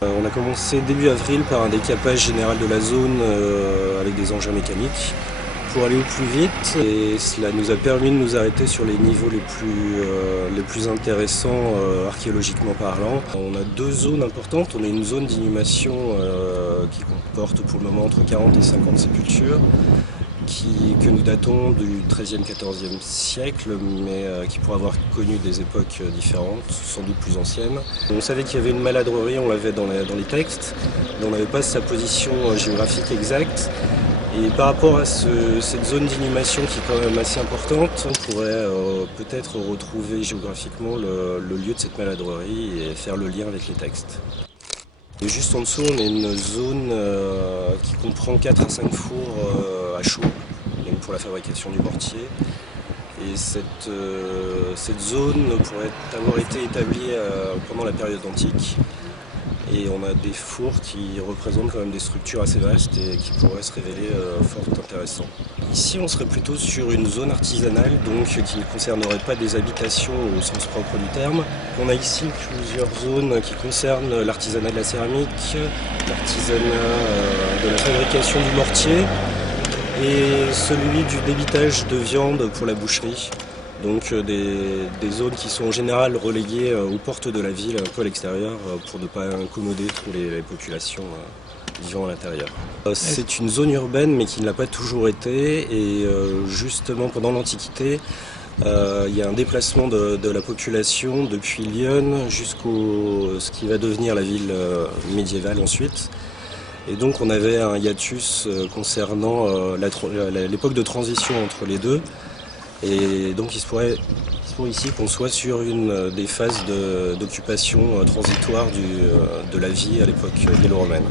On a commencé début avril par un décapage général de la zone avec des engins mécaniques pour aller au plus vite, et cela nous a permis de nous arrêter sur les niveaux les plus intéressants archéologiquement parlant. On a deux zones importantes. On a une zone d'inhumation qui comporte pour le moment entre 40 et 50 sépultures, que nous datons du XIIIe, XIVe siècle, mais qui pourrait avoir connu des époques différentes, sans doute plus anciennes. On savait qu'il y avait une maladrerie, on l'avait dans les textes, mais on n'avait pas sa position géographique exacte. Et par rapport à cette zone d'inhumation qui est quand même assez importante, on pourrait peut-être retrouver géographiquement le lieu de cette maladrerie et faire le lien avec les textes. Et juste en dessous, on a une zone qui comprend 4 à 5 fours à chaud, donc pour la fabrication du mortier. Et cette zone pourrait avoir été établie pendant la période antique. Et on a des fours qui représentent quand même des structures assez vastes et qui pourraient se révéler fort intéressants. Ici, on serait plutôt sur une zone artisanale, donc qui ne concernerait pas des habitations au sens propre du terme. On a ici plusieurs zones qui concernent l'artisanat de la céramique, l'artisanat de la fabrication du mortier et celui du débitage de viande pour la boucherie. Donc des zones qui sont en général reléguées aux portes de la ville, un peu à l'extérieur, pour ne pas incommoder trop les populations vivant à l'intérieur. C'est une zone urbaine mais qui ne l'a pas toujours été, et justement pendant l'Antiquité, il y a un déplacement de la population depuis Lyon jusqu'au ce qui va devenir la ville médiévale ensuite. Et donc on avait un hiatus concernant l'époque de transition entre les deux. Et donc il se pourrait ici qu'on soit sur une des phases d'occupation transitoire de la vie à l'époque gallo-romaine.